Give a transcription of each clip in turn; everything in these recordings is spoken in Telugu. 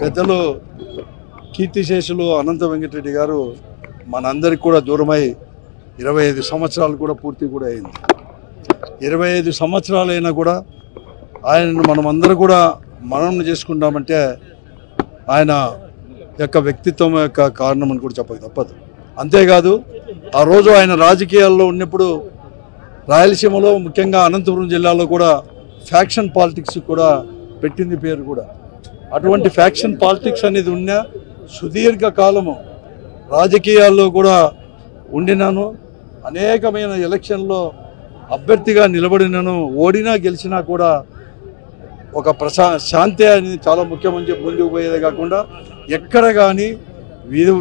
పెద్దలు కీర్తిశేషులు అనంత వెంకటరెడ్డి గారు మనందరికి కూడా దూరమై 25 సంవత్సరాలు కూడా పూర్తి కూడా అయింది. 25 సంవత్సరాలైనా కూడా ఆయనను మనమందరూ కూడా మననం చేసుకుంటామంటే ఆయన యొక్క వ్యక్తిత్వం యొక్క కారణం అని కూడా చెప్పక తప్పదు. అంతేకాదు ఆ రోజు ఆయన రాజకీయాల్లో ఉన్నప్పుడు రాయలసీమలో ముఖ్యంగా అనంతపురం జిల్లాలో కూడా ఫ్యాక్షన్ పాలిటిక్స్ కూడా పెట్టింది పేరు కూడా. అటువంటి ఫ్యాక్షన్ పాలిటిక్స్ అనేది ఉన్న సుదీర్ఘ కాలము రాజకీయాల్లో కూడా ఉండినాను. అనేకమైన ఎలక్షన్లో అభ్యర్థిగా నిలబడినాను. ఓడినా గెలిచినా కూడా ఒక శాంతి అనేది చాలా ముఖ్యమని చెప్పి ముందుకు పోయేదే కాకుండా ఎక్కడ కానీ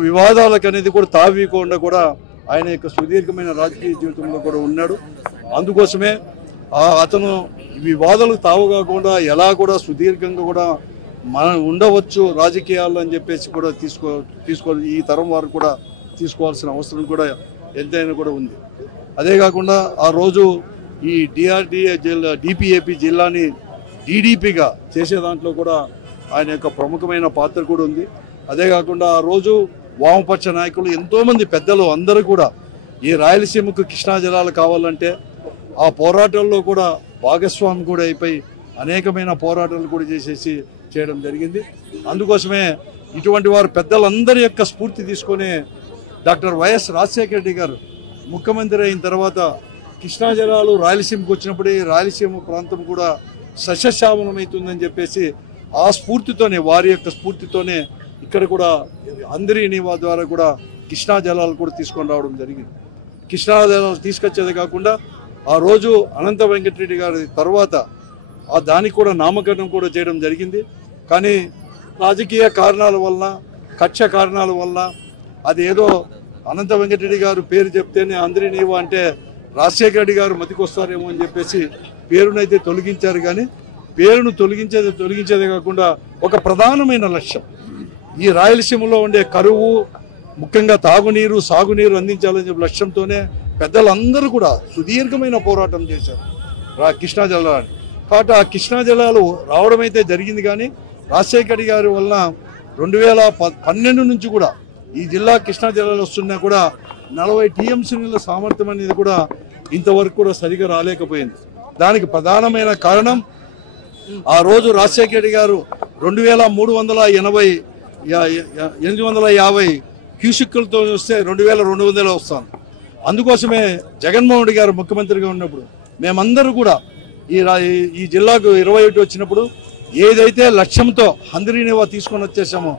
వివాదాలకు అనేది కూడా తావీయకుండా కూడా ఆయన యొక్క సుదీర్ఘమైన రాజకీయ జీవితంలో కూడా ఉన్నాడు. అందుకోసమే అతను వివాదాలకు తావు కాకుండా ఎలా కూడా సుదీర్ఘంగా కూడా మనం ఉండవచ్చు రాజకీయాల్లో అని చెప్పేసి కూడా తీసుకో ఈ తరం వారు కూడా తీసుకోవాల్సిన అవసరం కూడా ఎంతైనా కూడా ఉంది. అదే కాకుండా ఆ రోజు ఈ డిఆర్డిఏ జిల్లా డిపిఏపి జిల్లాని డిడిపిగా చేసే దాంట్లో కూడా ఆయన యొక్క ప్రముఖమైన పాత్ర కూడా ఉంది. అదే కాకుండా ఆ రోజు వామపక్ష నాయకులు ఎంతోమంది పెద్దలు అందరూ కూడా ఈ రాయలసీమకు కృష్ణా జలాలు కావాలంటే ఆ పోరాటాల్లో కూడా భాగస్వామి కూడా అయిపోయి అనేకమైన పోరాటాలు కూడా చేయడం జరిగింది. అందుకోసమే ఇటువంటి వారు పెద్దలందరి యొక్క స్ఫూర్తి తీసుకొని డాక్టర్ వైఎస్ రాజశేఖర రెడ్డి గారు ముఖ్యమంత్రి అయిన తర్వాత కృష్ణా జలాలు రాయలసీమకు వచ్చినప్పుడే రాయలసీమ ప్రాంతం కూడా సస్యశ్యామలమవుతుందని చెప్పేసి ఆ స్ఫూర్తితోనే వారి యొక్క స్ఫూర్తితోనే ఇక్కడ కూడా అందరి నివా ద్వారా కూడా కృష్ణా జలాలు కూడా తీసుకొని రావడం జరిగింది. కృష్ణా జలాలు తీసుకొచ్చేది కాకుండా ఆ రోజు అనంత వెంకటరెడ్డి గారి తర్వాత దానికి కూడా నామకరణం కూడా చేయడం జరిగింది. కానీ రాజకీయ కారణాల వలన కక్ష కారణాల వలన అది ఏదో అనంత వెంకటరెడ్డి గారు పేరు చెప్తేనే అందరి నీవు అంటే రాజశేఖర రెడ్డి గారు మతికొస్తారేమో అని చెప్పేసి పేరునైతే తొలగించారు. కానీ పేరును తొలగించేదే కాకుండా ఒక ప్రధానమైన లక్ష్యం ఈ రాయలసీమలో ఉండే కరువు ముఖ్యంగా తాగునీరు సాగునీరు అందించాలని చెప్పి లక్ష్యంతోనే పెద్దలందరూ కూడా సుదీర్ఘమైన పోరాటం చేశారు కృష్ణా జలాలని. కాబట్టి ఆ కృష్ణా జలాలు రావడం అయితే జరిగింది. కానీ రాజశేఖర గారి వలన 2012 నుంచి కూడా ఈ జిల్లా కృష్ణా జలాలు వస్తున్నా కూడా 40 టీఎంసీ నీళ్ళ సామర్థ్యం అనేది కూడా ఇంతవరకు కూడా సరిగా రాలేకపోయింది. దానికి ప్రధానమైన కారణం ఆ రోజు రాజశేఖర గారు 850 క్యూసిక్కులతో వస్తే 2200 వస్తాను. అందుకోసమే జగన్మోహన్ రెడ్డి గారు ముఖ్యమంత్రిగా ఉన్నప్పుడు మేమందరూ కూడా ఈ జిల్లాకు 21 వచ్చినప్పుడు ఏదైతే లక్ష్యంతో హంద్రీనివా తీసుకొని వచ్చేసామో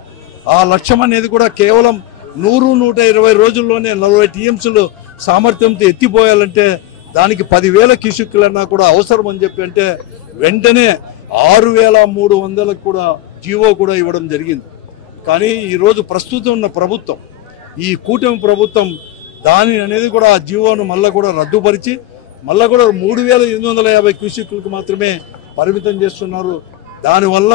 ఆ లక్ష్యం అనేది కూడా కేవలం 100-120 రోజుల్లోనే 40 టీఎంసీలు సామర్థ్యంతో ఎత్తిపోయాలంటే దానికి 10,000 క్యూసిక్కులన్నా కూడా అవసరం అని చెప్పి అంటే వెంటనే 6,300 కూడా జీవో కూడా ఇవ్వడం జరిగింది. కానీ ఈరోజు ప్రస్తుతం ఉన్న ప్రభుత్వం ఈ కూటమి ప్రభుత్వం దాని అనేది కూడా ఆ జీవోను మళ్ళీ కూడా రద్దుపరిచి మళ్ళీ కూడా 3,850 క్యూసిక్కులకు మాత్రమే పరిమితం చేస్తున్నారు. దానివల్ల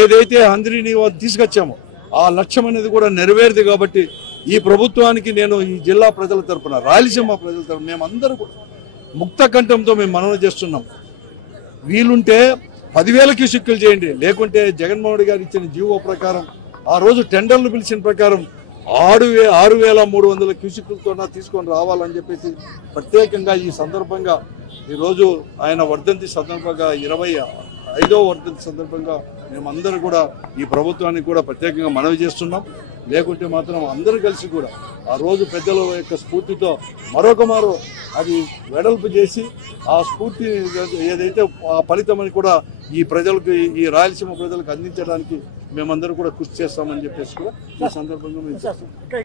ఏదైతే హంద్రీనివా తీసుకొచ్చామో ఆ లక్ష్యం అనేది కూడా నెరవేరుది. కాబట్టి ఈ ప్రభుత్వానికి నేను ఈ జిల్లా ప్రజల తరపున రాయలసీమ ప్రజల తరపున మేమందరూ కూడా ముక్త కంఠంతో మేము మనవి చేస్తున్నాం. వీలుంటే 10,000 క్యూసిక్కులు చేయండి, లేకుంటే జగన్మోహన్ రెడ్డి గారు ఇచ్చిన జీవో ప్రకారం ఆ రోజు టెండర్లు పిలిచిన ప్రకారం 6,300 క్యూసిక్కులతో తీసుకొని రావాలని చెప్పేసి ప్రత్యేకంగా ఈ సందర్భంగా ఈరోజు ఆయన వర్ధంతి సందర్భంగా 25వ వర్ధంతి సందర్భంగా మేమందరూ కూడా ఈ ప్రభుత్వానికి కూడా ప్రత్యేకంగా మనవి చేస్తున్నాం. లేకుంటే మాత్రం అందరూ కలిసి కూడా ఆ రోజు పెద్దల యొక్క స్ఫూర్తితో మరొకమారు అది వెడల్పు చేసి ఆ స్ఫూర్తి ఏదైతే ఆ ఫలితమని కూడా ఈ ప్రజలకు ఈ రాయలసీమ ప్రజలకు అందించడానికి మేమందరూ కూడా కృషి చేస్తామని చెప్పేసి కూడా ఈ సందర్భంగా మేము